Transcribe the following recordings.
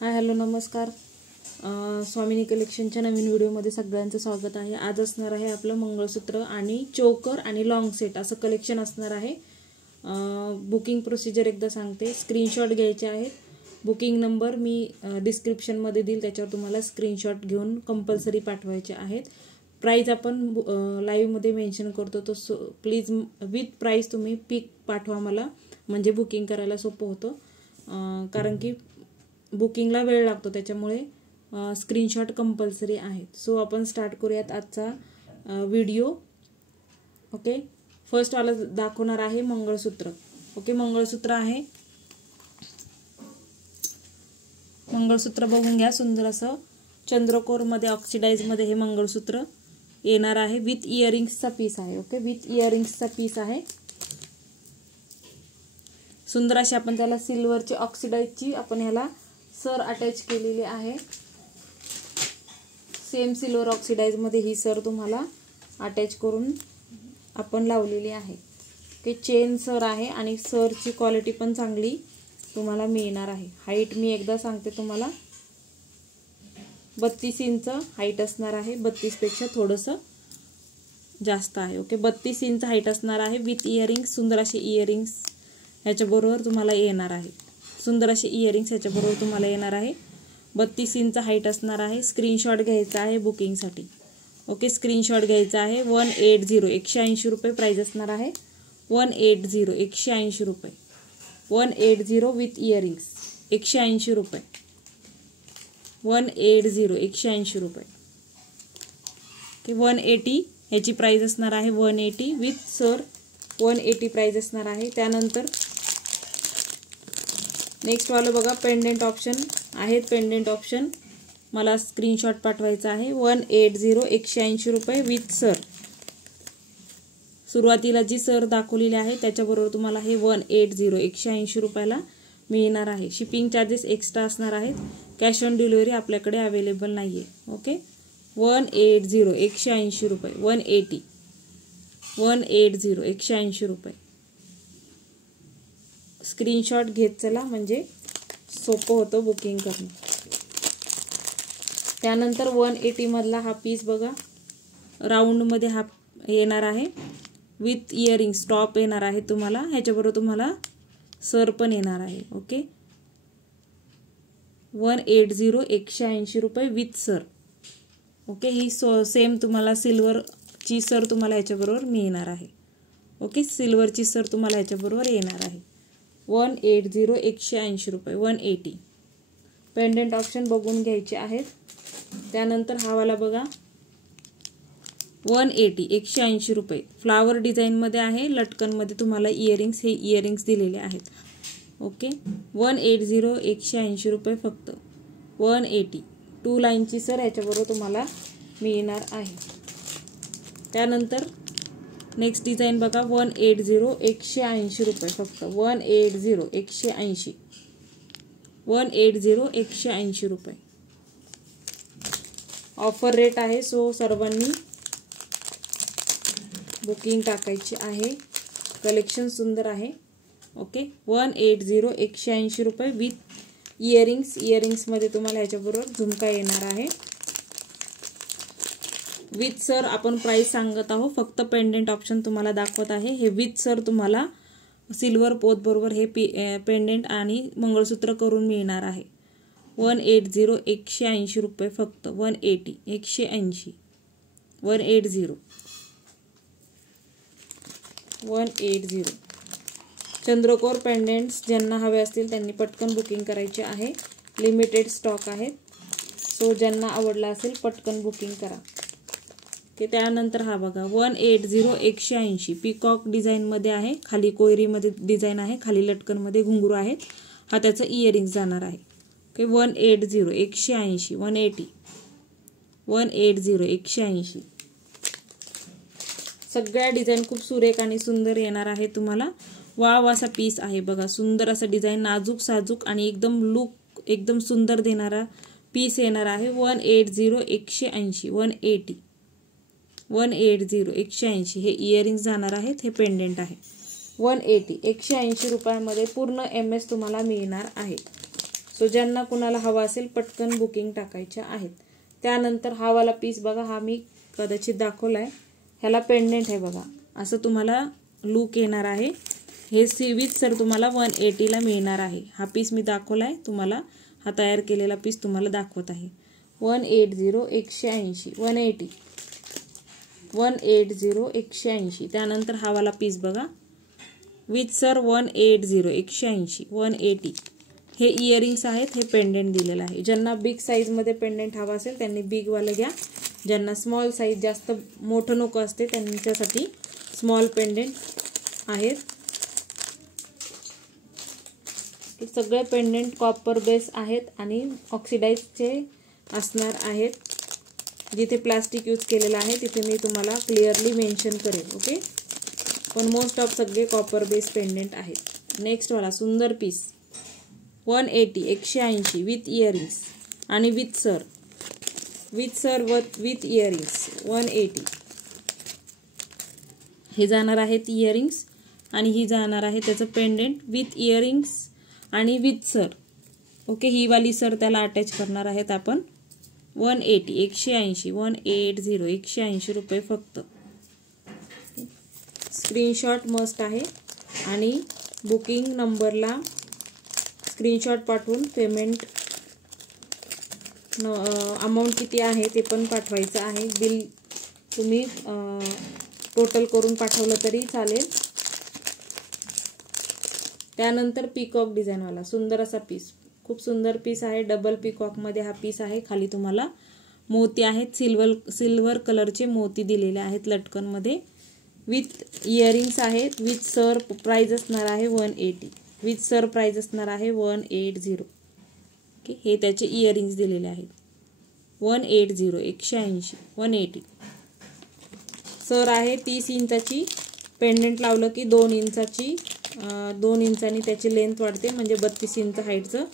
Hi hello नमस्कार. स्वामिनी कलेक्शनच्या नवीन व्हिडिओमध्ये सगळ्यांचं स्वागत आहे. आज असणार आहे आपलं मंगळसूत्र आणि चोकर आणि लॉंग सेट असं कलेक्शन असणार आहे. बुकिंग प्रोसिजर एकदा सांगते. स्क्रीनशॉट घ्यायचे आहेत. बुकिंग नंबर मी डिस्क्रिप्शनमध्ये देईल, त्याच्यावर तुम्हाला स्क्रीनशॉट घेऊन कंपल्सरी पाठवायचे आहेत. प्राईस आपण लाईव्हमध्ये मेन्शन करतो, तो प्लीज विथ प्राईस तुम्ही पिक पाठवा मला, म्हणजे बुकिंग करायला सोपं होतं. कारण की बुकिंगला वेळ लागतो, त्याच्यामुळे स्क्रीनशॉट कंपल्सरी आहेत. सो आपण स्टार्ट करूयात आजचा व्हिडिओ. ओके, फर्स्ट वाला दाखवणार आहे मंगळसूत्र. ओके, मंगळसूत्र आहे. मंगळसूत्र बघून घ्या. सुंदर असं चंद्रकोरमध्ये ऑक्सिडाइजमध्ये हे मंगळसूत्र येणार आहे. विथ इयरिंग्सचा पीस आहे. ओके, विथ इयरिंग्सचा पीस आहे. सुंदर अशी आपण त्याला सिल्वरची ऑक्सिडाइजची आपण ह्याला सर अटॅच केलेली आहे. सेम सिल्वर ऑक्सिडाइज मध्ये ही सर तुम्हाला अटॅच करून आपण लावलेली आहे. ते चेन सर आहे आणि सरची क्वालिटी पण चांगली तुम्हाला मिळणार आहे. हाईट मी एकदा सांगते तुम्हाला, 32 इंच हाईट असणार आहे. 32 पेक्षा थोडंसं जास्त आहे. ओके, 32 इंच हाईट असणार आहे. विथ इयरिंग्स, सुंदर असे इयरिंग्स ह्याच्याबरोबर तुम्हाला येणार आहे. सुंदर असे इयरिंग्स ह्याच्याबरोबर तुम्हाला येणार आहे. 32 इंच हाईट असणार आहे. स्क्रीनशॉट घ्यायचा आहे बुकिंगसाठी. ओके, स्क्रीनशॉट घ्यायचा आहे. 180 180 रुपये प्राइस असणार आहे. 180 180 रुपये. 180 विथ इयरिंग्स 180 रुपये. 180 180 रुपये. ओके, 180 ह्याची प्राइस असणार आहे. 180 विथ सर 180 प्राइस असणार आहे. त्यानंतर नेक्स्ट वाला बघा, पेंडेंट ऑप्शन आहेत. पेंडेंट ऑप्शन मला स्क्रीनशॉट पाठवायचा आहे. 180 180 रुपये विथ सर. सुरुवातीला जी सर दाखवलेली आहे त्याच्याबरोबर तुम्हाला हे 180 180 रुपयाला मिळणार आहे. शिपिंग चार्जेस एक्स्ट्रा असणार आहेत. कॅश ऑन डिलिव्हरी आपल्याकडे अवेलेबल नाहीये. ओके, 180 180 रुपये. 180 180 रुपये. स्क्रीनशॉट घेत चला, म्हणजे सोपं होतं बुकिंग करणं. त्यानंतर 180 मधला हा पीस बघा, राऊंड मध्ये हा येणार आहे. विथ इयरिंग्स टॉप येणार आहे तुम्हाला. ह्याच्याबरोबर तुम्हाला सर पण येणार आहे. ओके, 180 180 रुपये with sir. Okay, he same तुम्हाला सिल्वरची सर तुम्हाला ह्याच्याबरोबर मिळणार आहे. ओके, सिल्वरची सर तुम्हाला ह्याच्याबरोबर येणार आहे. 180 180 रुपये. 180 पेंडेंट ऑप्शन बघून घ्यायचे आहेत. त्यानंतर हा वाला बघा, 180 180 रुपये. फ्लावर डिझाईन मध्ये आहे. लटकन मध्ये तुम्हाला इयरिंग्स, हे इयरिंग्स दिलेले आहेत. ओके, 180 180 रुपये फक्त. 180 2 लाईनची सर ह्याच्याबरोबर तुम्हाला मिळणार आहे. त्यानंतर नेक्स्ट डिझाईन बघा, 180 180 रुपये फक्त. 180 180. 180 180 रुपये. ऑफर रेट आहे, सो सर्वांनी बुकिंग टाकायची आहे. कलेक्शन सुंदर आहे. ओके, 180 180 रुपये विथ इयरिंग्स. इयरिंग्समध्ये तुम्हाला ह्याच्याबरोबर झुमका येणार आहे. विथ सर आपण प्राइस सांगत आहोत, फक्त पेंडेंट ऑप्शन तुम्हाला दाखवत आहे. हे विथ सर तुम्हाला सिल्वर पोत बरोबर हे पेंडेंट आणि मंगळसूत्र करून मिळणार आहे. 180 180 रुपये फक्त. 180 180. 180 180. चंद्रकोर पेंडेंट्स ज्यांना हवे असतील त्यांनी पटकन बुकिंग करायचे आहे. लिमिटेड स्टॉक आहेत, सो ज्यांना आवडला असेल पटकन बुकिंग करा. त्यानंतर हा बघा, 180 180 पिकॉक डिझाईन मध्ये आहे. खाली कोयरी मध्ये डिझाईन आहे, खाली लटकन मध्ये घुंगरू आहेत. हा त्याचं इयरिंग्स जाणार आहे. ओके, 180 180. 180 180 180. सगळ्या डिझाईन खूप सुरेख आणि सुंदर येणार आहे तुम्हाला. वाव असा पीस आहे बघा. सुंदर असं डिझाईन, नाजूक साजूक आणि एकदम लुक एकदम सुंदर देणारा पीस येणार आहे. 180 180. 180 180 180. हे इयरिंग्स जाणार आहेत. हे पेंडेंट आहे. 180 180 रुपयामध्ये पूर्ण MS तुम्हाला मिळणार आहे. सो ज्यांना कुणाला हवा असेल पटकन बुकिंग टाकायच्या आहेत. त्यानंतर हा वाला पीस बघा, हा मी कदाचित दाखवलाय, ह्याला पेंडेंट आहे बघा, असं तुम्हाला लुक येणार आहे. हे विथ सर तुम्हाला 180 ला मिळणार आहे. हा पीस मी दाखवलाय तुम्हाला, हा तयार केलेला पीस तुम्हाला दाखवत आहे. 180 180 180 180 180. त्यानंतर हा वाला पीस बघा विथ सर 180 180 180. हे इयरिंग्स आहेत, हे पेंडेंट दिलेलं आहे. ज्यांना बिग साईजमध्ये पेंडेंट हवा असेल त्यांनी बिगवालं घ्या. ज्यांना स्मॉल साईज जास्त मोठं नको असते त्यांच्यासाठी स्मॉल पेंडेंट आहेत. सगळे पेंडेंट कॉपर बेस आहेत आणि ऑक्सिडाइजचे असणार आहेत. जिथे प्लास्टिक यूज केलेलं आहे तिथे मी तुम्हाला क्लिअरली मेन्शन करेन. ओके, पण मोस्ट ऑफ सगळे कॉपर बेस पेंडेंट आहेत. नेक्स्ट वाला सुंदर पीस 180 180 विथ इयरिंग्स आणि विथ सर विथ इयरिंग्स 180. हे जाणार आहेत इयरिंग्स आणि ही जाणार आहे त्याचं पेंडेंट विथ इयरिंग्स आणि विथ सर. ओके, ही वाली सर त्याला अटॅच करणार आहेत आपण. 180 180 180 180 रुपये फक्त. स्क्रीनशॉट मस्ट आहे आणि बुकिंग नंबरला स्क्रीनशॉट पाठवून पेमेंट अमाऊंट किती आहे ते पण पाठवायचं आहे. बिल तुम्ही टोटल करून पाठवलं तरी चालेल. त्यानंतर पीकॉक डिझाईनवाला सुंदर असा पीस, खूप सुंदर पीस आहे. डबल पीकॉकमध्ये हा पीस आहे. खाली तुम्हाला मोती आहेत, सिल्वर कलरचे मोती दिलेले आहेत लटकनमध्ये. विथ इयरिंग्स आहेत. विथ सर प्राइस असणार आहे 180. विथ सर प्राइस असणार आहे 180. ओके, हे त्याचे इयरिंग्स दिलेले आहेत 180 180 180. सर आहे 30 इंचाची. पेंडेंट लावलं की 2 इंचाची 2 इंचांनी त्याची लेंथ वाढते, म्हणजे 32 इंच हाईटचं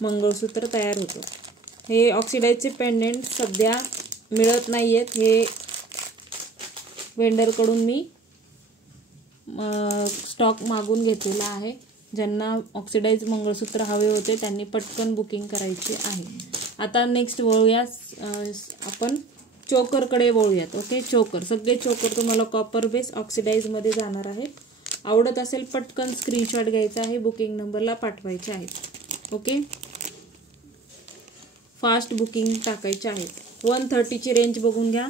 मंगळसूत्र तयार होतं. हे ऑक्सिडाइजचे पेंडेंट सध्या मिळत नाही आहेत. हे वेंडरकडून मी स्टॉक मागून घेतलेला आहे. ज्यांना ऑक्सिडाइज मंगळसूत्र हवे होते त्यांनी पटकन बुकिंग करायची आहे. आता नेक्स्ट वळूया आपण चोकरकडे वळूयात. ओके, चोकर, सगळे चोकर तुम्हाला कॉपर बेस ऑक्सिडाइजमध्ये जाणार आहेत. आवडत असेल पटकन स्क्रीनशॉट घ्यायचा आहे, बुकिंग नंबरला पाठवायचे आहेत. ओके, फास्ट बुकिंग टाकायचे आहेत. 130ची रेंज बघून घ्या.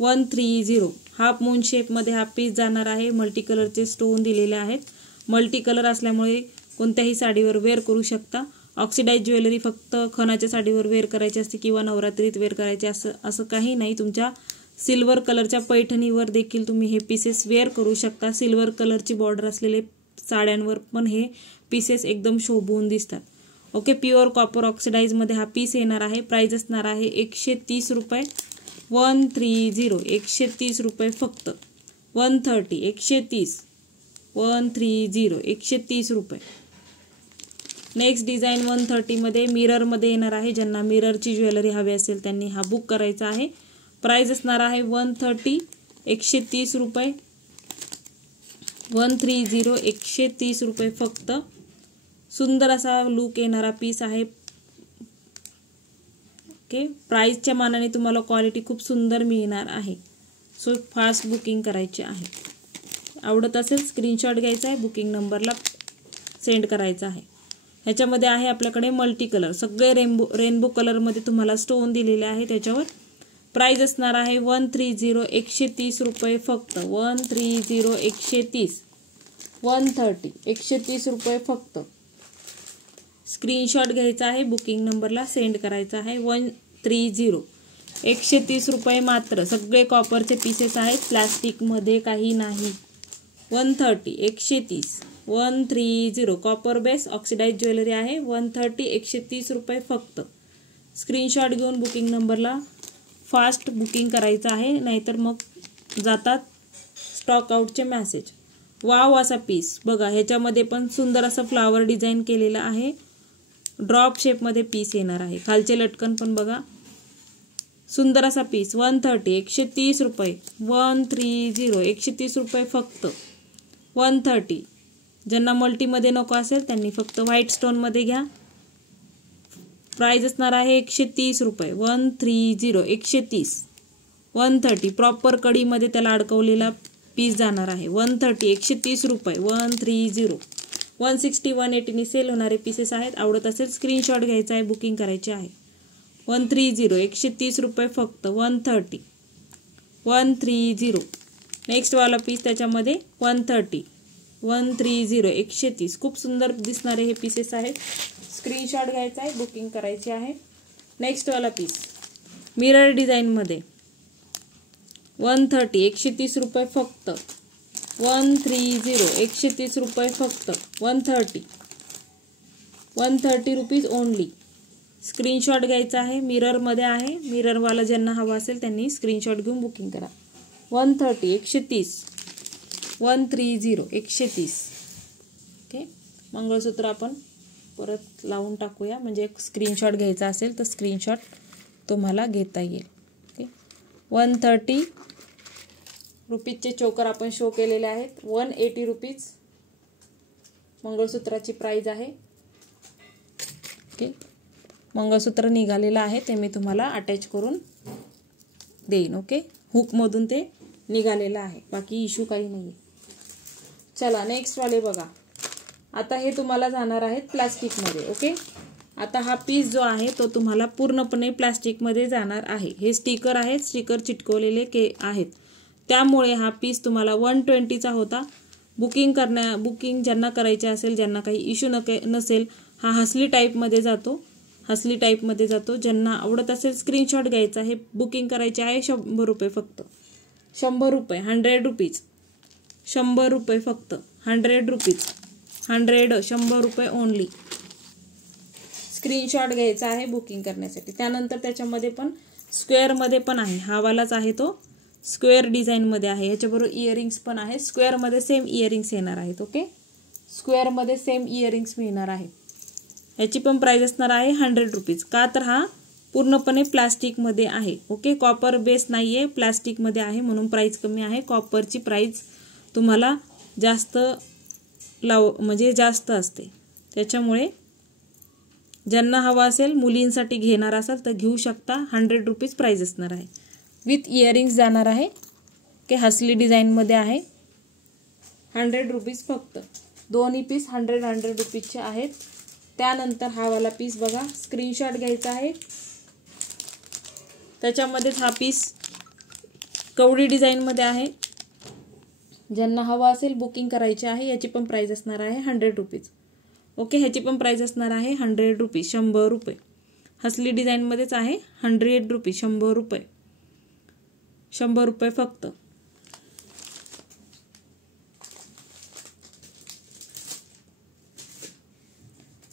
130 हाफ मून शेपमध्ये हा पीस जाणार आहे. मल्टी कलरचे स्टोन दिलेले आहेत. मल्टी कलर असल्यामुळे कोणत्याही साडीवर वेअर करू शकता. ऑक्सिडाइज ज्वेलरी फक्त खणाच्या साडीवर वेअर करायची असते किंवा नवरात्रीत वेअर करायचे असं काही नाही. तुमच्या सिल्वर कलरच्या पैठणीवर देखील तुम्ही हे पीसेस वेअर करू शकता. सिल्वर कलरची बॉर्डर असलेले साड्यांवर पण हे पीसेस एकदम शोभून दिसतात. ओके, प्युअर कॉपर ऑक्सिडाइजमध्ये हा पीस येणार आहे. प्राइस असणार आहे 130 रुपये. 130 130 रुपये फक्त. 130 130 130 130 रुपये. नेक्स्ट डिझाईन 130मध्ये मिररमध्ये येणार आहे. ज्यांना मिररची ज्वेलरी हवी असेल त्यांनी हा बुक करायचा आहे. प्राइस असणार आहे 130 130 रुपये. 130 130 रुपये फक्त. सुंदर असा लुक येणारा पीस आहे. ओके, प्राइसच्या मानाने तुम्हाला क्वालिटी खूप सुंदर मिळणार आहे. सो फास्ट बुकिंग करायची आहे. आवडत असेल स्क्रीनशॉट घ्यायचा आहे, बुकिंग नंबरला सेंड करायचा आहे. ह्याच्यामध्ये आहे आपल्याकडे मल्टी कलर, सगळे रेनबो कलरमध्ये तुम्हाला स्टोन दिलेले आहे. त्याच्यावर प्राइस असणार आहे 130 130 रुपये फक्त. 130 130 130 130 रुपये फक्त. स्क्रीनशॉट घ्यायचा आहे, बुकिंग नंबरला सेंड करायचा आहे. 130 130 रुपये मात्र. सगळे कॉपरचे पीसेस आहेत, प्लास्टिकमध्ये काही नाही. 130 130 130 कॉपर बेस ऑक्सिडाइज ज्वेलरी आहे. 130 130 रुपये फक्त. स्क्रीनशॉट घेऊन बुकिंग नंबरला फास्ट बुकिंग करायचं आहे, नाहीतर मग जातात स्टॉक आउटचे मेसेज. वाव असा पीस बघा, ह्याच्यामध्ये पण सुंदर असं फ्लावर डिझाईन केलेलं आहे. ड्रॉप शेपमध्ये पीस येणार आहे. खालचे लटकन पण बघा, सुंदर असा पीस. 130 130 रुपये. 130 130 रुपये फक्त. 130. ज्यांना मल्टीमध्ये नको असेल त्यांनी फक्त व्हाईट स्टोनमध्ये घ्या. प्राइस असणार आहे 130 रुपये. 130 130. 130 प्रॉपर कढीमध्ये त्याला अडकवलेला पीस जाणार आहे. 130 130 रुपये. 130. 160 180 सेल होणारे पीसेस आहेत. आवडत असेल स्क्रीनशॉट घ्यायचा आहे, बुकिंग करायचे आहे. 130 130 रुपये फक्त. 130 130. नेक्स्ट वाला पीस त्याच्यामध्ये 130 130 130. खूप सुंदर दिसणारे हे पीसेस आहेत. स्क्रीनशॉट घ्यायचा आहे, बुकिंग करायची आहे. नेक्स्ट वाला पीस मिरर डिझाईनमध्ये 130 130 रुपये फक्त. 130 130 रुपये फक्त. 130 रुपीज ओनली. स्क्रीनशॉट घ्यायचा आहे. मिररमध्ये आहे. मिररवाला ज्यांना हवा असेल त्यांनी स्क्रीनशॉट घेऊन बुकिंग करा. 130 130. 130 130. ओके. मंगळसूत्र आपण परत लावून टाकूया, म्हणजे स्क्रीनशॉट घ्यायचा असेल तर स्क्रीनशॉट तुम्हाला घेता येईल. ओके. 130 रुपीजचे चोकर आपण शो केलेले आहेत. 180 रुपीज मंगळसूत्राची प्राइस आहे. ओके. मंगळसूत्र निघालेलं आहे ते मी तुम्हाला अटॅच करून देईन. ओके. हुकमधून ते निघालेलं आहे, बाकी इश्यू काही नाही आहे. चला नेक्स्ट वाले बघा. आता हे तुम्हाला जाणार आहेत प्लास्टिकमध्ये. ओके. आता हा पीस जो आहे तो तुम्हाला पूर्णपणे प्लास्टिकमध्ये जाणार आहे. हे स्टिकर आहेत, स्टिकर चिटकवलेले आहेत, त्यामुळे हा पीस तुम्हाला 120चा होता. बुकिंग ज्यांना करायचे असेल, ज्यांना काही इश्यू नसेल, हा हसली टाईपमध्ये जातो. हसली टाईपमध्ये जातो. ज्यांना आवडत असेल स्क्रीनशॉट घ्यायचा आहे, बुकिंग करायचे आहे. 100 रुपये फक्त. 100 रुपये. 100 रुपीज. 100 रुपये फक्त. 100 रुपीज. 100 रुपये ओनली. स्क्रीनशॉट घ्यायचा आहे बुकिंग करण्यासाठी. त्यानंतर त्याच्यामध्ये पण स्क्वेअरमध्ये पण आहे. हा वालाच आहे तो. स्क्वेअर डिझाईनमध्ये आहे. ह्याच्याबरोबर इयरिंग्स पण आहे. स्क्वेअरमध्ये सेम इयरिंग्स येणार आहेत. ओके. स्क्वेअरमध्ये सेम इयरिंग्स मिळणार आहे. ह्याची पण प्राइस असणार आहे 100 रुपीज. का तर हा पूर्णपणे प्लास्टिकमध्ये आहे. ओके. कॉपर बेस नाही आहे, प्लास्टिकमध्ये आहे, म्हणून प्राइस कमी आहे. कॉपरची प्राइस तुम्हाला जास्त म्हणजे जास्त असते. त्याच्यामुळे ज्यांना हवा असेल, मुलींसाठी घेणार असाल तर घेऊ शकता. 100 रुपीज प्राइस असणार आहे. विथ इयरिंग्स जाणार आहे. ओके. हसली डिझाईनमध्ये आहे. 100 रुपीज फक्त. दोन्ही पीस 100 रुपीजचे आहेत. त्यानंतर हा वाला पीस बघा. स्क्रीनशॉट घ्यायचा आहे. त्याच्यामध्येच हा पीस कवडी डिझाईनमध्ये आहे. ज्यांना हवा असेल बुकिंग करायची आहे. याची पण प्राइस असणार आहे 100 रुपीज. ओके. ह्याची पण प्राइस असणार आहे 100 रुपीज. 100 रुपये. हसली डिझाईनमध्येच आहे. 100 रुपीज. 100 रुपये. 100 रुपये फक्त.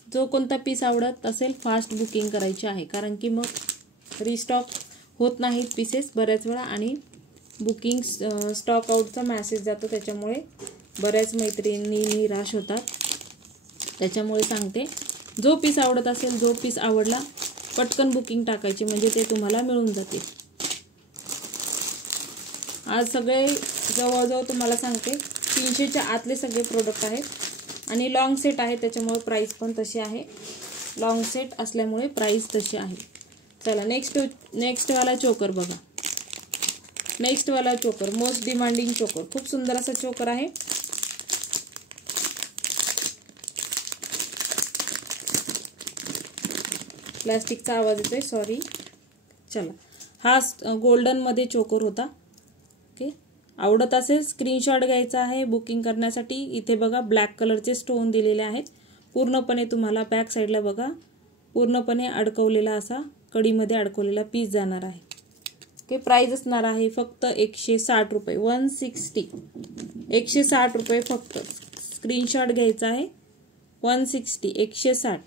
जो कोणता पीस आवडत असेल फास्ट बुकिंग करायची आहे, कारण की मग रिस्टॉक होत नाहीत पीसेस बऱ्याच वेळा आणि बुकिंग स्टॉक आउटचा मेसेज जातो. त्याच्यामुळे बऱ्याच मैत्रिणी निराश होतात. त्याच्यामुळे सांगते, जो पीस आवडत असेल, जो पीस आवडला पटकन बुकिंग टाकायची, म्हणजे ते तुम्हाला मिळून जाते. आज सगळे जवळजवळ तुम्हाला सांगते 300च्या आतले सगळे प्रोडक्ट आहेत आणि लॉंग सेट आहे, त्याच्यामुळे प्राइस पण तशी आहे. लॉंग सेट असल्यामुळे प्राइस तशी आहे. चला नेक्स्ट वाला चोकर बघा. नेक्स्ट वाला चोकर मोस्ट डिमांडिंग चोकर. खूप सुंदर असा चोकर आहे. प्लास्टिकचा आवाज येतोय, सॉरी. चला, हा गोल्डनमध्ये चोकर होता. ओके. आवडत असेल स्क्रीनशॉट घ्यायचा आहे बुकिंग करण्यासाठी. इथे बघा ब्लॅक कलरचे स्टोन दिलेले आहेत. पूर्णपणे तुम्हाला बॅक साईडला बघा पूर्णपणे अडकवलेला असा कढीमध्ये अडकवलेला पीस जाणार आहे. ओके. प्राइस असणार आहे फक्त 160 रुपये. 160. 160 रुपये फक्त. स्क्रीनशॉट घ्यायचा आहे. 160. 160.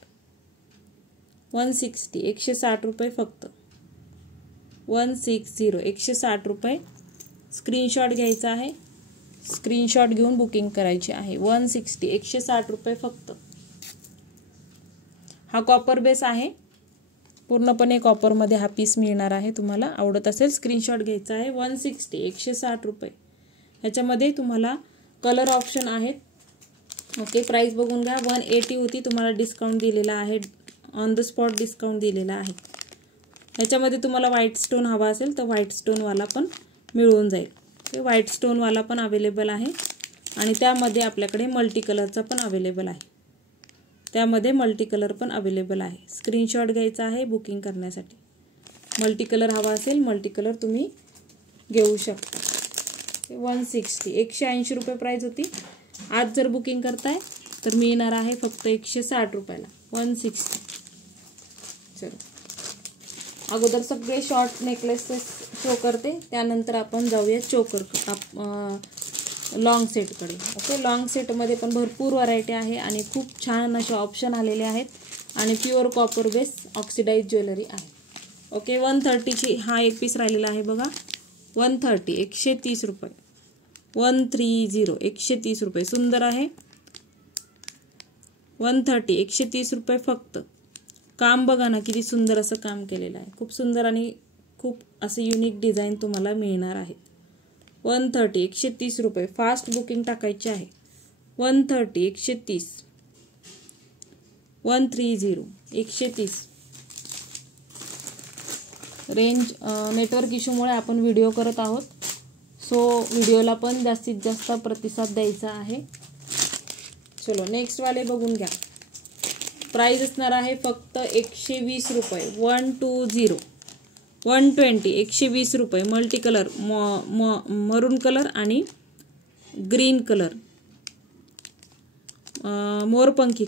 160. 160 रुपये फक्त. 160. 160 रुपये. स्क्रीनशॉट घ्यायचा आहे. स्क्रीनशॉट घेऊन बुकिंग करायची आहे. 160. 160 रुपये फक्त. हा कॉपर बेस आहे. पूर्णपणे कॉपरमध्ये हा पीस मिळणार आहे तुम्हाला. आवडत असेल स्क्रीनशॉट घ्यायचा आहे. 160. 160 रुपये. ह्याच्यामध्ये तुम्हाला कलर ऑप्शन आहेत. ओके. प्राइस बघून घ्या. 180 होती, तुम्हाला डिस्काउंट दिलेला आहे ऑन द स्पॉट डिस्काउंट दिलेला आहे. ह्याच्यामध्ये तुम्हाला व्हाईट स्टोन हवा असेल तर व्हाईट स्टोनवाला पण मिळून जाईल. ते व्हाईट स्टोनवाला पण अवेलेबल आहे आणि त्यामध्ये आपल्याकडे मल्टी कलरचा पण अवेलेबल आहे. त्यामध्ये मल्टी कलर पण अवेलेबल आहे. स्क्रीनशॉट घ्यायचा आहे बुकिंग करण्यासाठी. मल्टी कलर हवा असेल मल्टी कलर तुम्ही घेऊ शकता. 160 180 रुपये प्राईस होती. आज जर बुकिंग करताय तर मिळणार आहे फक्त 160 रुपयाला. 160. चलो अगोदर सगळे शॉर्ट नेकलेसेस शो करते, त्यानंतर आपण जाऊया चोकर लॉंग सेटकडे. ओके, लॉंग सेटमध्ये पण भरपूर व्हरायटी आहे आणि खूप छान असे ऑप्शन आलेले आहेत आणि pure copper base oxidise jewellery आहे. ओके, 130ची हा एक पीस राहिलेला आहे बघा. 130 130 रुपये. 130 130 रुपये. सुंदर आहे. 130 130 रुपये फक्त. काम बघा ना किती सुंदर असं काम केलेलं आहे. खूप सुंदर आणि खूप असं युनिक डिझाईन तुम्हाला मिळणार आहे. 130 130 रुपये. फास्ट बुकिंग टाकायचे आहे. 130 130. 130 130. रेंज नेटवर्क इश्यूमुळे आपण व्हिडिओ करत आहोत, सो व्हिडिओला पण जास्तीत जास्त प्रतिसाद द्यायचा आहे. चलो नेक्स्ट वाले बघून घ्या. प्राइस असणार आहे फक्त 120 रुपये. 120 120 120 रुपये. मल्टी कलर मरून कलर आणि ग्रीन कलर, मोरपंखी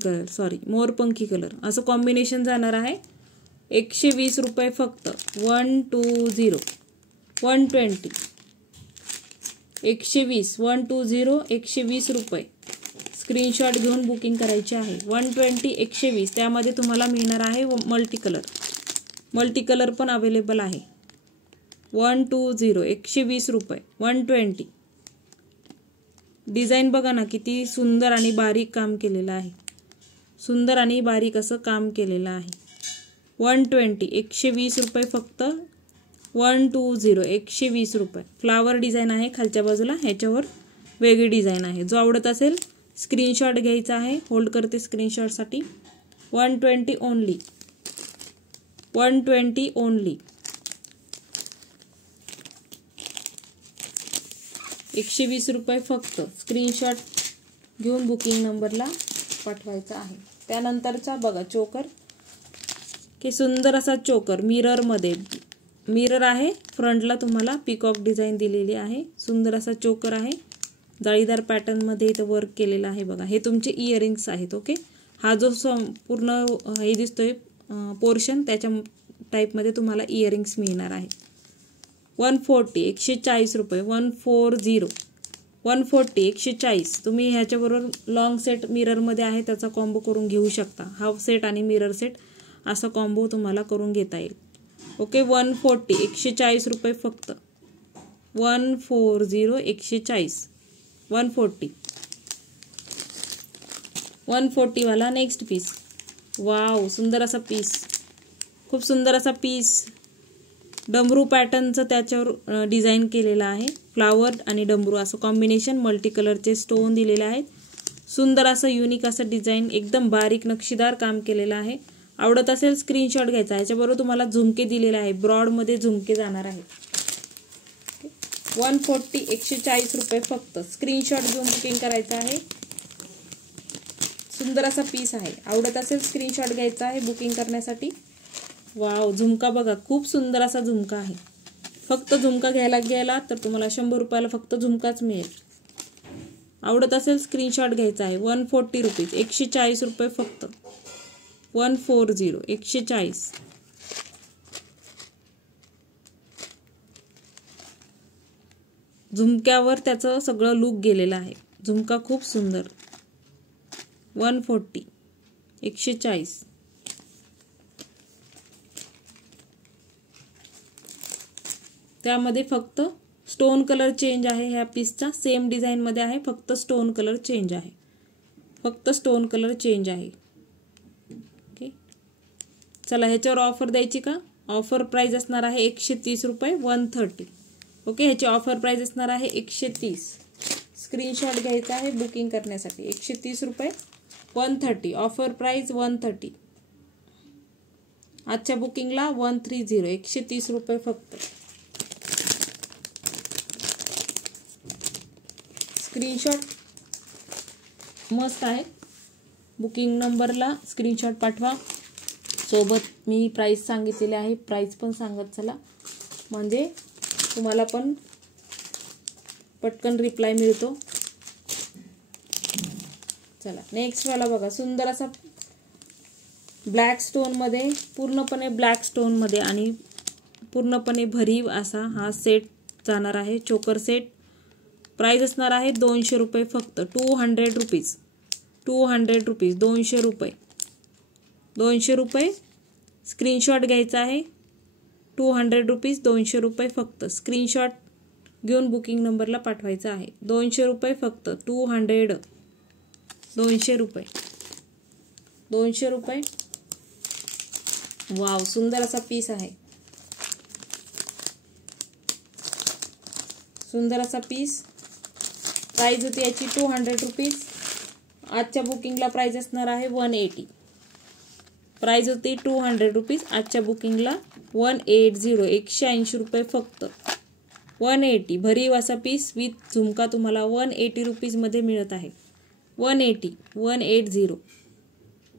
कलर असं कॉम्बिनेशन जाणार आहे. 120 रुपये फक्त. 120 120 120 120 120 रुपये. स्क्रीनशॉट घेऊन बुकिंग करायची आहे. 120 120. त्यामध्ये तुम्हाला मिळणार आहे मल्टी कलर पण अवेलेबल आहे. 120 120 रुपये. 120. डिझाईन बघा ना किती सुंदर आणि बारीक काम केलेलं आहे. सुंदर आणि बारीक असं काम केलेलं आहे. 120 120 रुपये फक्त. 120 120 रुपये. फ्लावर डिझाईन आहे खालच्या बाजूला, ह्याच्यावर वेगळी डिझाईन आहे. जो आवडत असेल स्क्रीनशॉट घ्यायचा आहे. होल्ड करते स्क्रीनशॉटसाठी. 120 ओनली. 120 ओनली. 120 रुपये फक्त. स्क्रीनशॉट घेऊन बुकिंग नंबरला पाठवायचा आहे. त्यानंतरचा बघा चोकर. की सुंदर असा चोकर मिररमध्ये. मिरर आहे, फ्रंटला तुम्हाला पिकॉक डिझाईन दिलेली आहे. सुंदर असा चोकर आहे. जाळीदार पॅटर्नमध्ये इथं वर्क केलेलं आहे बघा. हे तुमचे इयरिंग्स आहेत. ओके, हा जो पूर्ण हे दिसतोय पोर्शन, त्याच्या टाईपमध्ये तुम्हाला इयरिंग्स मिळणार आहे. 140 140 रुपये. 140 140 140. तुम्ही ह्याच्याबरोबर लॉंग सेट मिररमध्ये आहे त्याचा कॉम्बो करून घेऊ शकता. हाफ सेट आणि मिरर सेट असा कॉम्बो तुम्हाला करून घेता येईल. ओके, 140 140 रुपये फक्त. 140 140. 140 140 वाला नेक्स्ट पीस. वाव, सुंदर असा पीस. खूप सुंदर असा पीस. डमरू पॅटर्नचं त्याच्यावर डिझाईन केलेलं आहे. फ्लावर आणि डमरू असं कॉम्बिनेशन. मल्टी कलरचे स्टोन दिलेले आहेत. सुंदर असं युनिक असं डिझाईन, एकदम बारीक नक्षीदार काम केलेलं आहे. आवडत असेल स्क्रीनशॉट घ्यायचा. याच्याबरोबर तुम्हाला झुमके दिलेले आहे. ब्रॉडमध्ये झुमके जाणार आहेत. 140 140 रुपये फक्त. स्क्रीनशॉट घेऊन बुकिंग करायचं आहे. सुंदर असा पीस आहे. आवडत असेल स्क्रीनशॉट घ्यायचा आहे बुकिंग करण्यासाठी. वाव, झुमका बघा, खूप सुंदर असा झुमका आहे. फक्त झुमका घ्यायला गेला तर तुम्हाला 100 रुपयाला फक्त झुमकाच मिळेल. आवडत असेल स्क्रीनशॉट घ्यायचा आहे. 140 रुपीज. 140 रुपये फक्त. 140 140. झुमक्यावर त्याचं सगळं लुक गेलेलं आहे. झुमका खूप सुंदर. 140 140. त्यामध्ये फक्त स्टोन कलर चेंज आहे. ह्या पीसचा सेम डिझाईन मध्ये आहे, फक्त स्टोन कलर चेंज आहे. फक्त स्टोन कलर चेंज आहे. ओके, चला ह्याच्यावर ऑफर द्यायची का? ऑफर प्राइस असणार आहे 130 रुपये. 130. ओके, ह्याची ऑफर प्राइस असणार आहे 130. स्क्रीनशॉट घ्यायचा आहे बुकिंग करण्यासाठी. 130 रुपये. 130. Offer price 130. आजच्या बुकिंगला 130 130 रुपये फक्त. स्क्रीनशॉट मस्त आहे. बुकिंग नंबरला स्क्रीनशॉट पाठवा. सोबत मी प्राइस सांगितलेली आहे, प्राइस पण सांगत चला, म्हणजे तुम्हाला पण पटकन रिप्लाय मिळतो. चला नेक्स्ट वाला बघा. सुंदर असा ब्लॅक स्टोन मध्ये, पूर्णपणे ब्लॅक स्टोन मध्ये आणि पूर्णपणे भरीव असा हा सेट जाणार आहे. चोकर सेट. प्राइस असणार आहे 200 रुपये फक्त. 200 रुपीज. 200 रुपीज. 200 रुपये. 200 रुपये. स्क्रीनशॉट घ्यायचा आहे. 200 रुपीज. 200 रुपये फक्त. स्क्रीनशॉट घेऊन बुकिंग नंबरला पाठवायचा आहे. 200 रुपये फक्त. 200. 200 रुपये. 200 रुपये. वाव, सुंदर असा पीस आहे. सुंदर असा पीस. प्राइस होती याची 200 रुपीज. आजच्या बुकिंगला प्राइस असणार आहे 180. प्राइस होती 200 रुपीज. आजच्या बुकिंगला 180 180 रुपये फक्त. 180 भरीव असा पीस विथ झुमका तुम्हाला 180 रुपीज मध्ये मिळत आहे. 180 180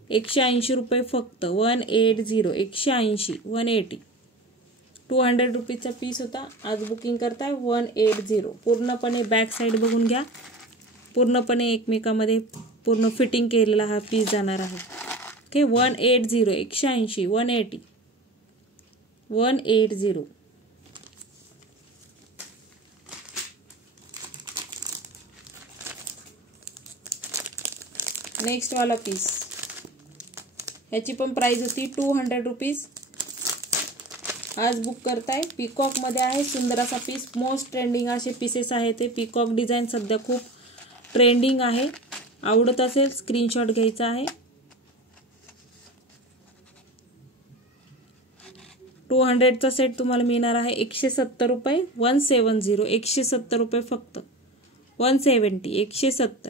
180 रुपये फक्त. 180 180 180. 200 रुपीजचा पीस होता. आज बुकिंग करताय 180. पूर्णपणे बॅक साईड बघून घ्या. पूर्णपणे एकमेकामध्ये पूर्ण फिटिंग केलेला हा पीस जाणार आहे. ओके. 180 180 180 180. नेक्स्ट वाला पीस. याची पण प्राइस होती 200 रुपीज. आज बुक करताय. पीकॉक मध्ये आहे. सुंदर असा पीस. मोस्ट ट्रेंडिंग असे पीसेस आहे ते. पीकॉक डिझाईन सध्या खूप ट्रेंडिंग आहे. आवडत असेल स्क्रीनशॉट घ्यायचा आहे. 200चा सेट तुम्हाला मिळणार आहे 170 रुपये. 170 170 रुपये फक्त. 170 170.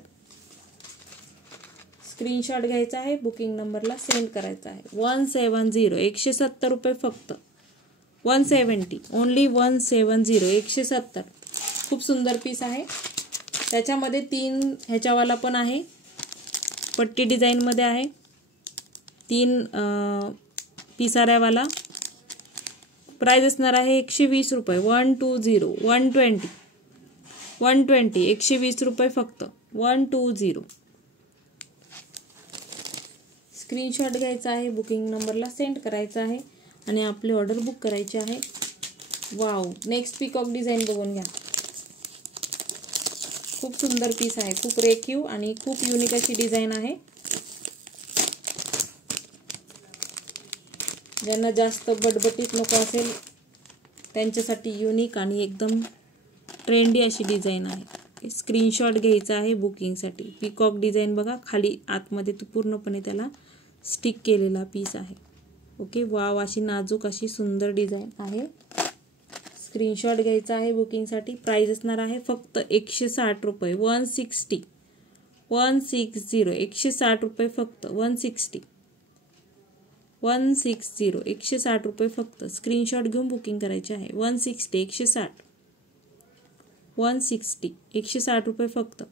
स्क्रीनशॉट घ्यायचा आहे. बुकिंग नंबरला सेंड करायचा आहे. 170 170 रुपये फक्त. 170 ओनली. 170 170. खूप सुंदर पीस आहे. त्याच्यामध्ये 3 ह्याच्यावाला पण आहे. पट्टी डिझाईन मध्ये आहे. 3 पिसाऱ्यावाला. प्राइस असणार आहे 120 रुपये. 120 120 120 120 रुपये फक्त. 120. स्क्रीनशॉट घ्यायचा आहे. बुकिंग नंबरला सेंड करायचा आहे आणि आपली ऑर्डर बुक करायची आहे. वाव, नेक्स्ट पीकॉक डिझाईन बघून घ्या. खूप सुंदर पीस आहे. खूप रेखीव आणि खूप युनिक अशी डिझाईन आहे. ज्यांना जास्त बटबटीत नको असेल त्यांच्यासाठी युनिक आणि एकदम ट्रेंडी अशी डिझाईन आहे. स्क्रीनशॉट घ्यायचा आहे बुकिंगसाठी. पीकॉक डिझाईन बघा. खाली आतमध्ये तो पूर्णपणे त्याला स्टिक केलेला पीस आहे. ओके. वाव, अशी नाजूक अशी सुंदर डिझाईन आहे. स्क्रीनशॉट घ्यायचा आहे बुकिंगसाठी. प्राइस असणार आहे फक्त 160 रुपये. 160 160 160 रुपये फक्त. 160 160 160 रुपये फक्त. स्क्रीनशॉट घेऊन बुकिंग करायचे आहे. 160 160 160 160 रुपये फक्त.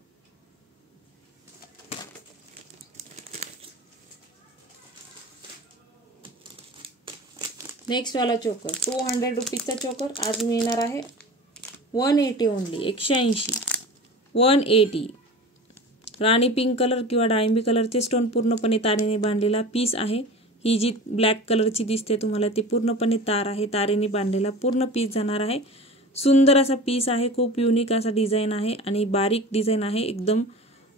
नेक्स्ट वाला चोकर. 200 रुपीजचा चोकर आज मिळणार आहे 180 ओनली. 180 180. राणी पिंक कलर किंवा डाळिंबी कलरचे स्टोन पूर्णपणे तारेने बांधलेला पीस आहे. ही जी ब्लॅक कलरची दिसते तुम्हाला ती पूर्णपणे तार आहे. तारेने बांधलेला पूर्ण पीस जाणार आहे. सुंदर असा पीस आहे. खूप युनिक असा डिझाईन आहे आणि बारीक डिझाईन आहे. एकदम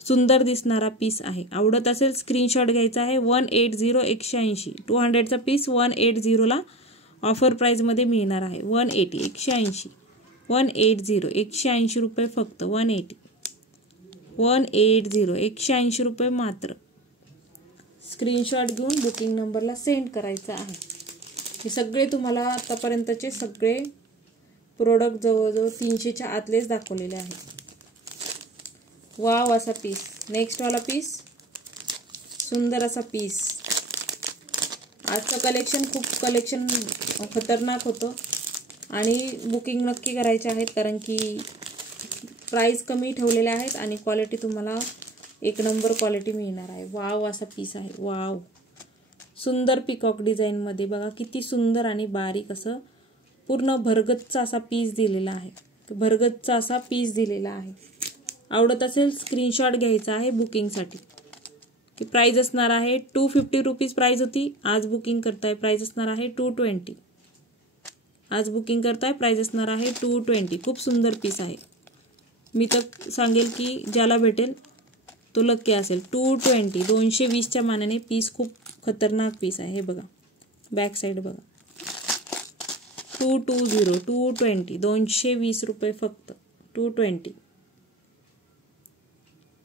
सुंदर दिसणारा पीस आहे. आवडत असेल स्क्रीनशॉट घ्यायचा आहे. 180 180. 200चा पीस 180 ला ऑफर प्राइस मध्ये मिळणार आहे. 180 180 180 180 रुपये फक्त. 180 180 180 रुपये मात्र. स्क्रीनशॉट घेऊन बुकिंग नंबरला सेंड करायचा आहे. हे सगळे तुम्हाला आतापर्यंतचे सगळे प्रोडक्ट जवळजवळ 300च्या आतलेच दाखवलेले आहेत. वाव, असा पीस. नेक्स्ट वाला पीस. सुंदर असा पीस. आजचं कलेक्शन खूप खतरनाक होतं आणि बुकिंग नक्की करायचे आहेत, कारण की प्राइस कमी ठेवलेले आहेत आणि क्वालिटी तुम्हाला एक नंबर क्वालिटी मिळणार आहे. वाव असा पीस आहे. वाव, सुंदर पिकॉक डिझाईनमध्ये बघा किती सुंदर आणि बारीक असं पूर्ण भरगतचा असा पीस दिलेला आहे. भरगतचा असा पीस दिलेला आहे. आवडत असेल स्क्रीनशॉट घ्यायचा आहे बुकिंगसाठी. की प्राइस असणार आहे 250 रुपीज प्राइस होती, आज बुकिंग करताय प्राइस असणार आहे 220. आज बुकिंग करताय प्राइस असणार आहे 220. खूप सुंदर पीस आहे. मी तर सांगेल की ज्याला भेटेल तो लक्की असेल. 220 220च्या मानाने पीस खूप खतरनाक पीस आहे. हे बघा बॅक साईड बघा. 220 220 220 रुपये फक्त. 220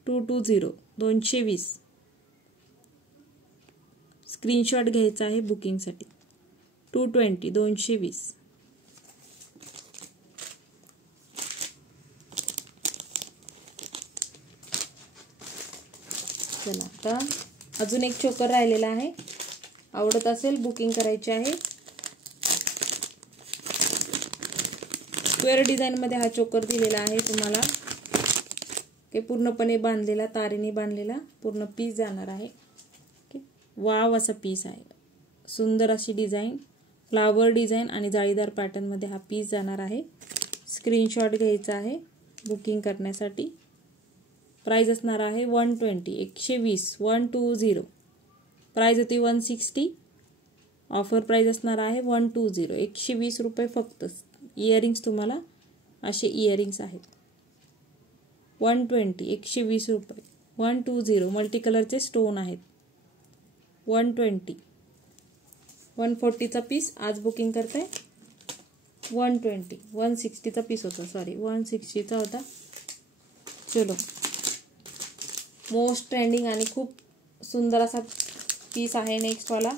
220 220. स्क्रीनशॉट घ्यायचा आहे बुकिंगसाठी. 220 220. चला आता अजून एक चोकर राहिलेला आहे. आवडत असेल बुकिंग करायची आहे. स्क्वेअर डिझाईनमध्ये हा चोकर दिलेला आहे तुम्हाला. ते पूर्णपणे बांधलेला, तारेने बांधलेला पूर्ण पीस जाणार आहे. वाव असा पीस आहे. सुंदर अशी डिझाईन, फ्लावर डिझाईन आणि जाळीदार पॅटर्नमध्ये हा पीस जाणार आहे. स्क्रीनशॉट घ्यायचा आहे बुकिंग करण्यासाठी. प्राइस असणार आहे 120 120 120. प्राइस होती 160. ऑफर प्राइस असणार आहे 120 120 रुपये फक्त. इयरिंग्स तुम्हाला असे इयरिंग्स आहेत. 120 120 रुपये. 120 मल्टी कलरचे स्टोन आहेत. 120. 140चा पीस आज बुकिंग करताय. 120 160चा पीस होता, सॉरी 160चा होता. चलो, मोस्ट ट्रेंडिंग आणि खूप सुंदर असा पीस आहे नेक्स्ट वाला.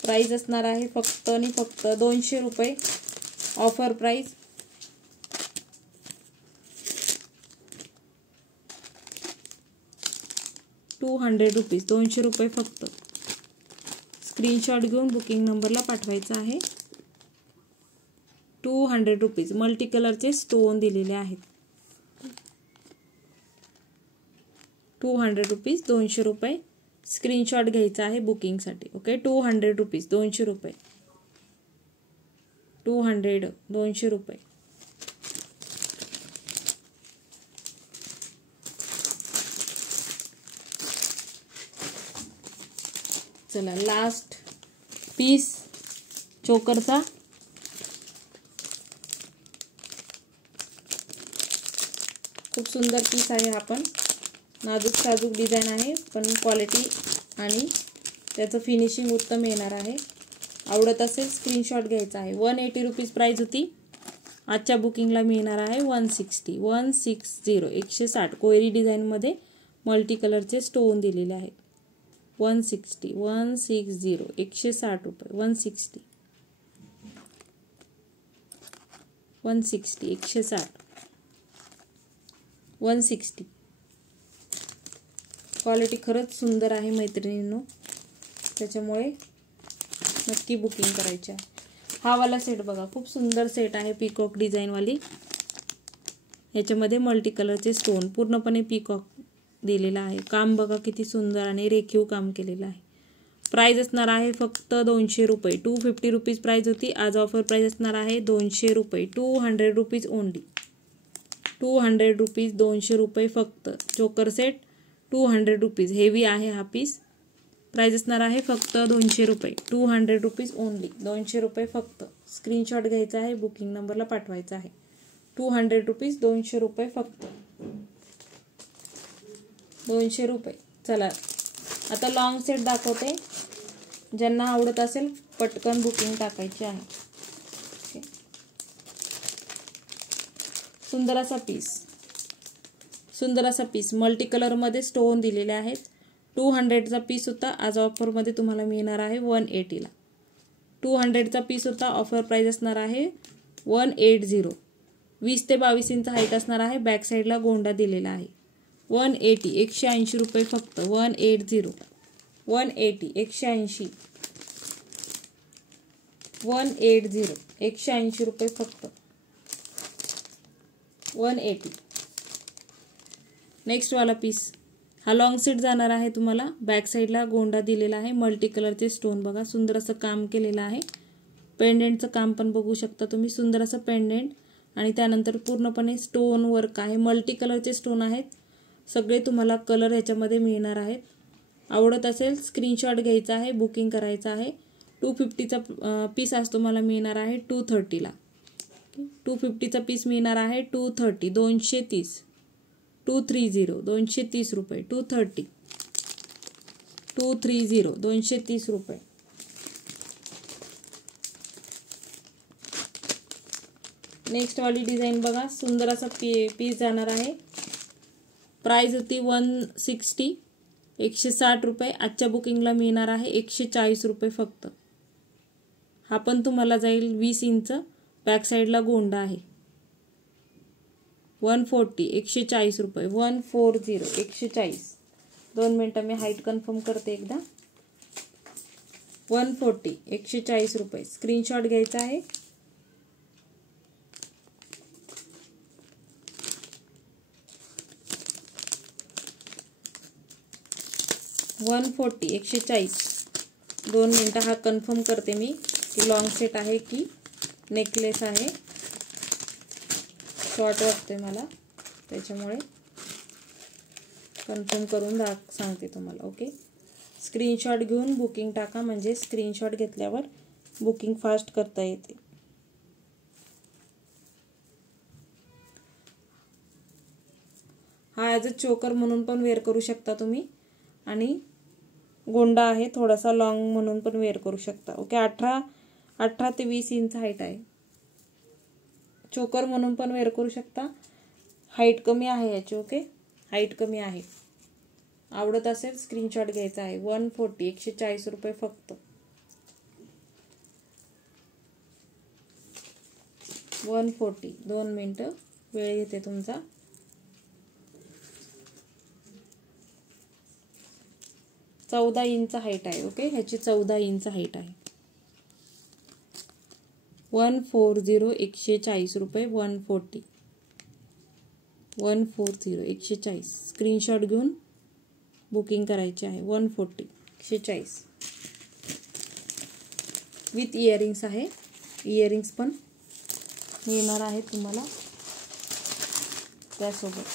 प्राइस असणार आहे फक्त आणि फक्त 200 रुपये. Offer price. ₹200 200 रुपये फक्त. स्क्रीनशॉट घेऊन बुकिंग नंबरला पाठवायचा आहे. 200 रुपीज. मल्टी कलरचे स्टोन दिलेले आहेत. 200 रुपीज 200 रुपये. स्क्रीनशॉट घ्यायचा आहे बुकिंगसाठी. ओके, 200 रुपीज 200 रुपये. 200 200 रुपये. चला लास्ट पीस चोकरचा. खूप सुंदर पीस आहे हा पण. नाजूक साजूक डिझाईन आहे पण क्वालिटी आणि त्याचं फिनिशिंग उत्तम येणार आहे. आवडत असेल स्क्रीनशॉट घ्यायचा आहे. 180 रुपीज प्राइस होती, आजच्या बुकिंगला मिळणार आहे 160 160 160. कोयरी डिझाईनमध्ये मल्टी कलरचे स्टोन दिलेले आहेत. 160 160 160 रुपये. 160 160 160 160. क्वालिटी खरंच सुंदर आहे मैत्रिणींनो, त्याच्यामुळे नक्की बुकिंग करायची आहे. हा वाला सेट बघा, खूप सुंदर सेट आहे पीकॉक डिझाईनवाली. याच्यामध्ये मल्टी कलरचे स्टोन पूर्णपणे पीकॉक दिलेला आहे. काम बघा किती सुंदर आणि रेखीव काम केलेलं आहे. प्राइस असणार आहे फक्त 200 रुपये. 250 रुपीज प्राइस होती, आज ऑफर प्राइस असणार आहे 200 रुपये. 200 रुपीज ओनली. 200 रुपीज 200 रुपये फक्त. चोकर सेट 200 रुपीज. हेवी आहे हा पीस. प्राइस असणार आहे फक्त 200 रुपये. 200 रुपीज ओनली. 200 रुपये फक्त. स्क्रीनशॉट घ्यायचा आहे बुकिंग नंबरला पाठवायचा आहे. 200 रुपीज 200 रुपये फक्त. 200 रुपये. चला आता लॉंग सेट दाखवते. ज्यांना आवडत असेल पटकन बुकिंग टाकायची आहे. सुंदर असा पीस, सुंदर असा पीस मल्टी कलरमध्ये स्टोन दिलेले आहेत. 200चा पीस होता, आज ऑफरमध्ये तुम्हाला मिळणार आहे 180ला. 200चा पीस होता, ऑफर प्राइस असणार आहे 180. 20 ते 22 इंच हाईट असणार आहे. बॅक साईडला गोंडा दिलेला आहे. 180 180 रुपये फक्त. 180 180 180 180 180 रुपये फक्त. 180. नेक्स्ट वाला पीस हा लॉंग सेट जाणार आहे तुम्हाला. बॅक साईडला गोंडा दिलेला आहे, मल्टी कलरचे स्टोन बघा, सुंदर असं काम केलेलं आहे. पेंडेंटचं काम पण बघू शकता तुम्ही, सुंदर असं पेंडेंट. आणि त्यानंतर पूर्णपणे स्टोन वर्क आहे, मल्टी कलरचे स्टोन आहेत. सगळे तुम्हाला कलर ह्याच्यामध्ये मिळणार आहेत. आवडत असेल स्क्रीनशॉट घ्यायचा आहे, बुकिंग करायचं आहे. 250चा पीस आज तुम्हाला मिळणार आहे 230ला. 250चा पीस मिळणार आहे 230. 230 230 230 रुपये. 230 230 230 रुपये. नेक्स्ट वाली डिझाईन बघा, सुंदर असा पीस जाणार आहे. प्राइस होती 160 160 रुपये. आजच्या बुकिंगला मिळणार आहे 140 रुपये फक्त. हा पण तुम्हाला जाईल 20 इंच. बॅक साईडला गोंडा आहे. 140 140 रुपये. 140 140. 2 मिनिटं मी हाईट कन्फर्म करते एकदा. 140 140 रुपये. स्क्रीनशॉट घ्यायचा आहे. 140 140. 2 मिनिटं हा कन्फर्म करते मी की लॉंग सेट आहे की नेकलेस आहे. शॉर्ट वाटते मला, त्याच्यामुळे कन्फर्म करून सांगते तुम्हाला. ओके, स्क्रीनशॉट घेऊन बुकिंग टाका, म्हणजे स्क्रीनशॉट घेतल्यावर बुकिंग फास्ट करता येते. हा ॲज अ चोकर म्हणून पण वेअर करू शकता तुम्ही, आणि गोंडा आहे थोडासा लॉंग म्हणून पण वेअर करू शकता. ओके, 18 ते 20 इंच हाईट आहे. चोकर म्हणून पण वेअर करू शकता. हाईट कमी आहे याची. ओके, हाईट कमी आहे. आवडत असेल स्क्रीनशॉट घ्यायचा आहे. 140 140 रुपये फक्त. 140. 2 मिनिटं वेळ घेते तुमचा. चौदा इंच हाईट आहे. ओके, ह्याची 14 इंच हाईट आहे. 140 140 रुपये. 140 140 स्क्रीनशॉट घेऊन बुकिंग करायची आहे. 140 140 विथ इयरिंग्स आहे. इयरिंग्स पण मिळणार आहे तुम्हाला त्यासोबत.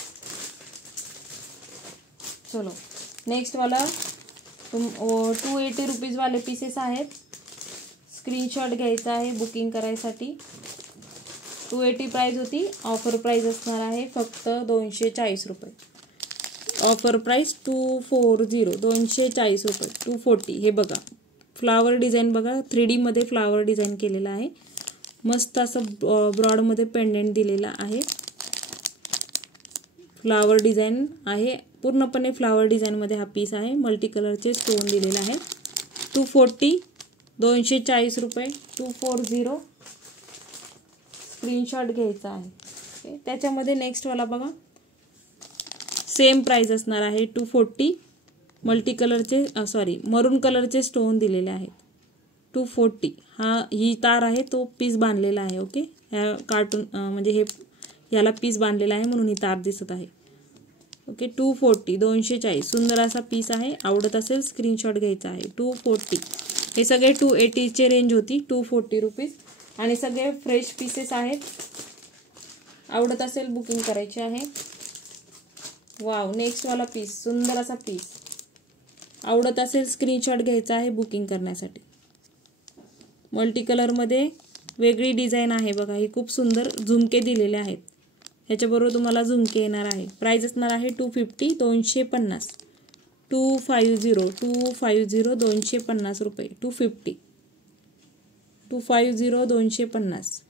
चलो, नेक्स्ट वाला 280 रुपीज वाले पीसेस आहेत. स्क्रीनशॉट घ्यायचा आहे बुकिंग करायसाठी. 280 प्राइस होती, ऑफर प्राइस असणार आहे फक्त 240 रुपये. ऑफर प्राइस 240 240 रुपये. 240. हे बघा, फ्लावर डिझाईन बघा, 3D मध्ये फ्लावर डिझाईन केलेला आहे. मस्त असं ब्रॉडमध्ये पेंडेंट दिलेला आहे. फ्लावर डिझाईन आहे, पूर्णपणे फ्लावर डिझाईनमध्ये हा पीस आहे. मल्टी कलरचे स्टोन दिलेले आहे. 240 240 रुपये. 240 स्क्रीनशॉट घ्यायचा आहे. त्याच्यामध्ये नेक्स्ट वाला बघा, सेम प्राइस असणार आहे 240. मल्टी कलरचे मरून कलरचे स्टोन दिलेले आहेत. 240. ही तार आहे, तो पीस बांधलेला आहे. ओके, ह्या कार्टून म्हणजे ह्याला पीस बांधलेला आहे म्हणून ही तार दिसत आहे. ओके, 240 240 सुंदर असा पीस आहे. आवडत असेल स्क्रीनशॉट घ्यायचा आहे. 240. हे सगळे 280चे रेंज होती. 240 रुपीज आणि सगळे फ्रेश पीसेस आहेत. आवडत असेल बुकिंग करायचे आहे. वाव, नेक्स्ट वाला पीस, सुंदर असा पीस. आवडत असेल स्क्रीनशॉट घ्यायचा आहे बुकिंग करण्यासाठी. मल्टी कलरमध्ये वेगळी डिझाईन आहे बघा. ही खूप सुंदर झुमके दिलेले आहेत. ह्याच्याबरोबर तुम्हाला झुमके येणार आहे. प्राइस असणार आहे 250 250. 250 250 रुपये. 250 250.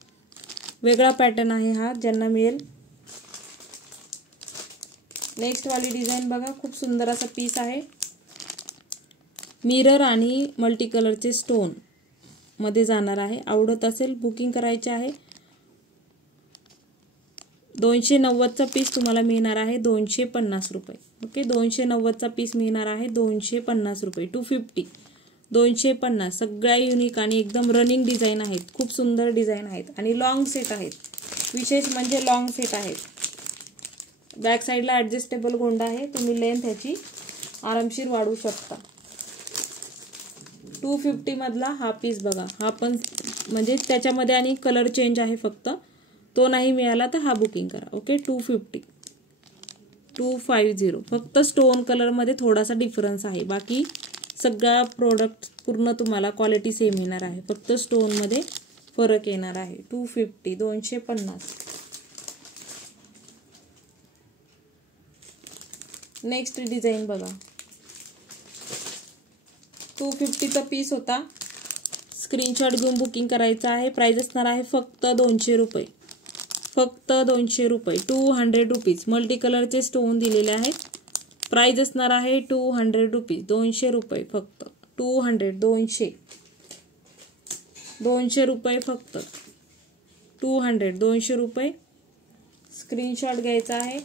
वेगळा पॅटर्न आहे हा, ज्यांना मिळेल. नेक्स्ट वाली डिझाईन बघा, खूप सुंदर असा पीस आहे. मिरर आणि मल्टी कलरचे स्टोन मध्ये जाणार आहे. आवडत असेल बुकिंग करायचे आहे. 290चा पीस तुम्हाला मिळणार आहे 250 रुपये. ओके, 290चा पीस मिळणार आहे 250 रुपये. 250, 250. सगळ्या युनिक आणि एकदम रनिंग डिझाईन आहेत, खूप सुंदर डिझाईन आहेत आणि लॉंग सेट आहेत. विशेष म्हणजे लॉंग सेट आहेत. बॅक साईडला ॲडजस्टेबल गोंडा आहे, तुम्ही लेंथ ह्याची आरामशीर वाढवू शकता. 250 मधला हा पीस बघा, हा पण म्हणजे त्याच्यामध्ये आणि कलर चेंज आहे फक्त, तो नाही मिळाला तर हा बुकिंग करा. ओके, 250, 250. फक्त स्टोन कलरमध्ये थोडासा डिफरन्स आहे, बाकी सगळा प्रोडक्ट पूर्ण तुम्हाला क्वालिटी सेम येणार आहे, फक्त स्टोनमध्ये फरक येणार आहे. 250, 250. नेक्स्ट डिझाईन बघा, 250चा पीस होता. स्क्रीनशॉट घेऊन बुकिंग करायचं आहे. प्राइस असणार आहे फक्त 200 रुपये, फक्त 200 रुपये. 200 रुपीज. मल्टी कलरचे स्टोन दिलेले आहेत. प्राइस असणार आहे 200 रुपीज, 200 रुपये फक्त. 200, 200 रुपये फक्त. 200, 200 रुपये. स्क्रीनशॉट घ्यायचा आहे.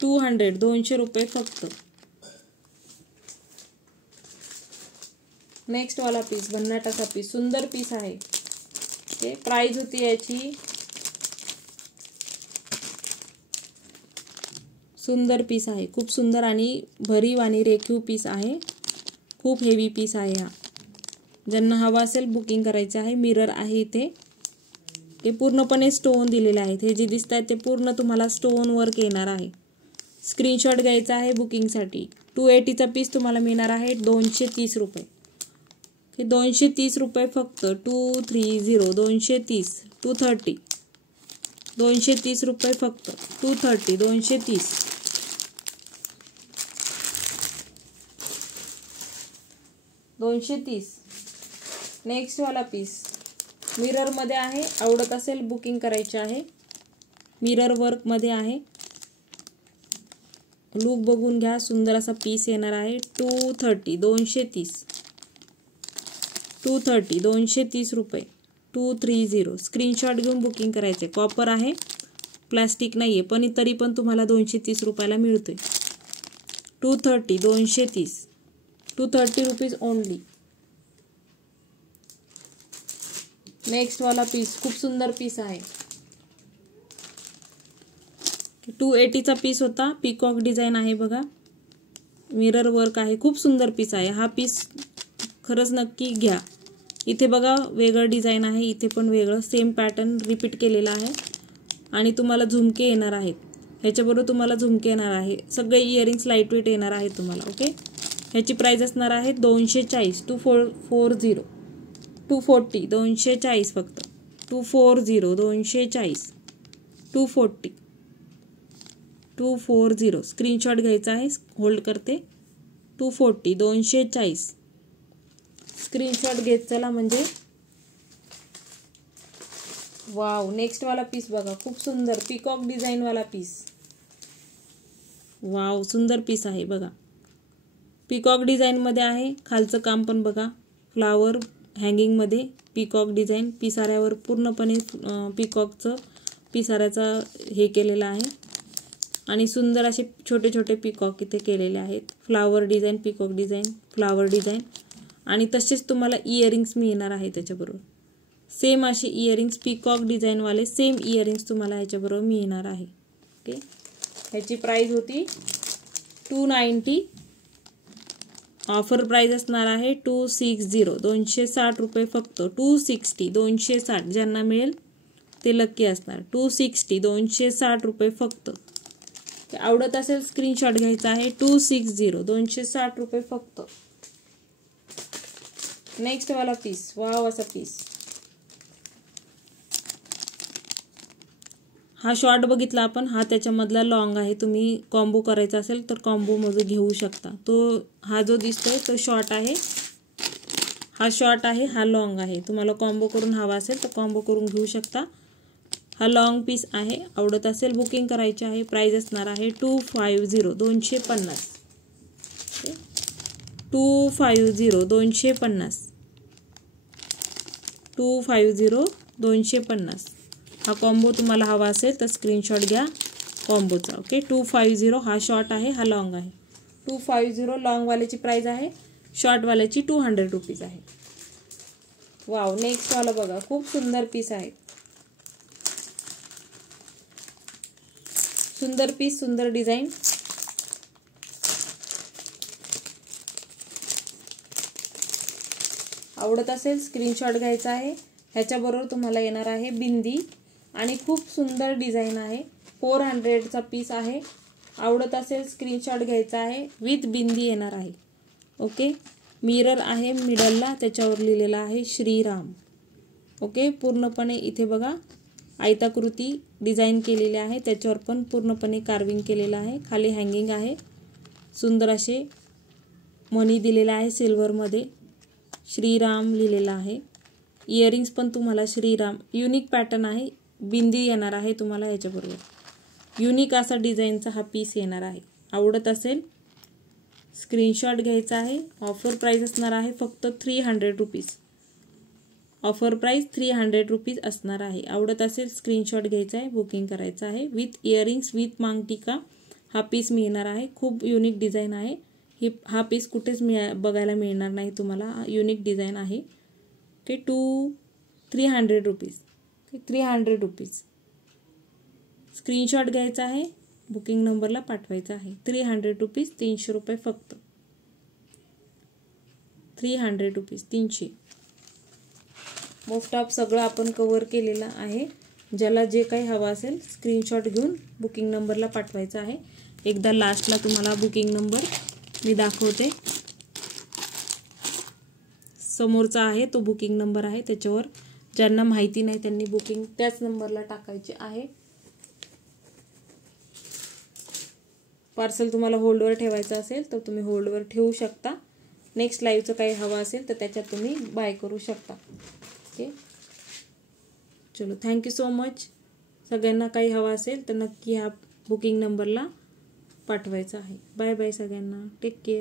$200, 200 रुपये फक्त. नेक्स्ट वाला पीस, भन्नाटाचा पीस, सुंदर पीस आहे. ओके, प्राइस होती याची, सुंदर पीस आहे, खूप सुंदर आणि भरीव आणि रेखीव पीस आहे. खूप हेवी पीस आहे हा. ज्यांना हवा असेल बुकिंग करायचं आहे. मिरर आहे इथे, ते पूर्णपणे स्टोन दिलेले आहेत. हे जे दिसत आहेत ते पूर्ण तुम्हाला स्टोन वर्क येणार आहे. स्क्रीनशॉट घ्यायचा आहे बुकिंगसाठी. 280चा पीस तुम्हाला मिळणार आहे 230 रुपये. 230 रुपये फक्त. 230, 230. 230, 230 रुपये फक्त. 230, 230. 230. नेक्स्ट वाला पीस मिररमध्ये आहे. आवडत असेल बुकिंग करायचे आहे. मिरर वर्कमध्ये आहे. लुक बघून घ्या, सुंदर असा पीस येणार आहे. 230, 230. 230, 230 रुपये. 230. स्क्रीनशॉट घेऊन बुकिंग करायचे. कॉपर आहे, प्लास्टिक नाही आहे, पण तरी पण तुम्हाला 230 रुपयाला मिळतोय. 230, 230. 230 रुपीज ओनली. नेक्स्ट वाला पीस, खूप सुंदर पीस आहे. 280चा पीस होता. पीकॉक डिझाईन आहे बघा, मिरर वर्क आहे, खूप सुंदर पीस आहे. हा पीस खरंच नक्की घ्या. इथे बघा वेगळं डिझाईन आहे, इथे पण वेगळं, सेम पॅटर्न रिपीट केलेला आहे. आणि तुम्हाला झुमके येणार आहेत. ह्याच्याबरोबर तुम्हाला झुमके येणार आहे. सगळे इयरिंग्स लाईट वेट येणार आहे तुम्हाला. ओके, ह्याची प्राइस असणार आहे 240. 240, 240, 240 फक्त. 240, 240. 240, 240. स्क्रीनशॉट घ्यायचा आहे, होल्ड करते. 240, 240. स्क्रीनशॉट घेत चला म्हणजे. वाव, नेक्स्ट वाला पीस बघा, खूप सुंदर पीकॉक डिझाईन वाला पीस. वाव, सुंदर पीस आहे बघा. पीकॉक डिझाईनमध्ये आहे. खालचं काम पण बघा, फ्लावर हँगिंगमध्ये पीकॉक डिझाईन. पिसाऱ्यावर पूर्णपणे पीकॉकचं पिसाऱ्याचा हे केलेलं आहे. आणि सुंदर असे छोटे छोटे पीकॉक इथे केलेले आहेत. Flower design, peacock design, flower design. आणि तसेच तुम्हाला इयरिंग्स मिळणार आहे त्याच्याबरोबर. सेम असे इयरिंग्स पीकॉक डिझाईनवाले सेम इयरिंग्स तुम्हाला ह्याच्याबरोबर मिळणार आहे. ओके, ह्याची प्राइस होती 290. ऑफर प्राइस असणार आहे 260, 260 रुपये फक्त. 260, 260. ज्यांना मिळेल ते लक्की असणार. 260, 260 रुपये फक्त. आवडत असेल स्क्रीनशॉट घ्यायचा आहे. 260, 260 रुपये फक्त. नेक्स्ट वाला पीस, वाव असा पीस. हा शॉर्ट बघितला आपण, हा त्याच्यामधला लॉंग आहे. तुम्ही कॉम्बो करायचा असेल तर कॉम्बो मध्ये घेऊ शकता. तो हा जो दिसतोय तो शॉर्ट आहे, हा शॉर्ट आहे, हा लॉंग आहे. तुम्हाला कॉम्बो करून हवा असेल तर कॉम्बो करून घेऊ शकता. हा लॉंग पीस आहे. आवडत असेल बुकिंग करायचे आहे. प्राइस असणार आहे 250, 250. 250, 250. 250 250. हा कॉम्बो तुम्हाला हवा असेल तर स्क्रीनशॉट घ्या कॉम्बोचा. ओके, 250 हा शॉर्ट आहे, हा लॉंग आहे. 250 लॉंगवाल्याची प्राइस आहे, शॉर्टवाल्याची 200 रुपीज आहे. वाव, नेक्स्ट वाला बघा, खूप सुंदर पीस आहे. सुंदर पीस, सुंदर डिझाईन. आवडत असेल स्क्रीनशॉट घ्यायचा आहे. ह्याच्याबरोबर तुम्हाला येणार आहे बिंदी आणि खूप सुंदर डिझाईन आहे. 400चा पीस आहे. आवडत असेल स्क्रीनशॉट घ्यायचा आहे. विथ बिंदी येणार आहे. ओके, मिरर आहे मिडलला, त्याच्यावर लिहिलेला आहे श्रीराम. ओके, पूर्णपणे इथे बघा आयताकृती डिझाईन केलेली आहे, त्याच्यावर पण पूर्णपणे कार्विंग केलेलं आहे. खाली हँगिंग आहे, सुंदर असे मणी दिलेला आहे सिल्वरमध्ये, श्रीराम लिहिलेला आहे. इयरिंग्स पण तुम्हाला श्रीराम, युनिक पॅटर्न आहे. बिंदी येणार आहे तुम्हाला याच्याबरोबर. युनिक असा डिझाईनचा हा पीस येणार आहे. आवडत असेल स्क्रीनशॉट घ्यायचा आहे. ऑफर प्राइस असणार आहे फक्त 300 रुपीज. ऑफर प्राइस 300 रुपीज असणार आहे. आवडत असेल स्क्रीनशॉट घ्यायचा आहे, बुकिंग करायचं आहे. विथ इयरिंग्स, विथ मांगटिका हा पीस मिळणार आहे. खूप युनिक डिझाईन आहे. हा पीस कुठेच बघायला मिळणार नाही तुम्हाला. युनिक डिझाईन आहे. Okay, 300 rupees. 300 रुपीज. स्क्रीनशॉट घ्यायचा आहे, बुकिंग नंबरला पाठवायचा आहे. 300 रुपीज, 300 रुपये फक्त. 300 रुपीज, 300. मोस्ट ऑफ सगळं आपण कव्हर केलेलं आहे. ज्याला जे काही हवं असेल स्क्रीनशॉट घेऊन बुकिंग नंबरला पाठवायचा आहे. एकदा लास्टला तुम्हाला बुकिंग नंबर मी दाखवते. समोरचा आहे तो बुकिंग नंबर आहे, त्याच्यावर ज्यांना माहिती नाही त्यांनी बुकिंग त्याच नंबरला टाकायचे आहे. पार्सल तुम्हाला होल्डवर ठेवायचं असेल तर तुम्ही होल्डवर ठेवू शकता. नेक्स्ट लाईव्हचं काही हवं असेल तर त्याच्यात तुम्ही बाय करू शकता. ओके, चलो, थँक्यू सो मच. सगळ्यांना काही हवं असेल तर नक्की ह्या बुकिंग नंबरला पाठवायचं आहे. बाय बाय सगळ्यांना, टेक केअर.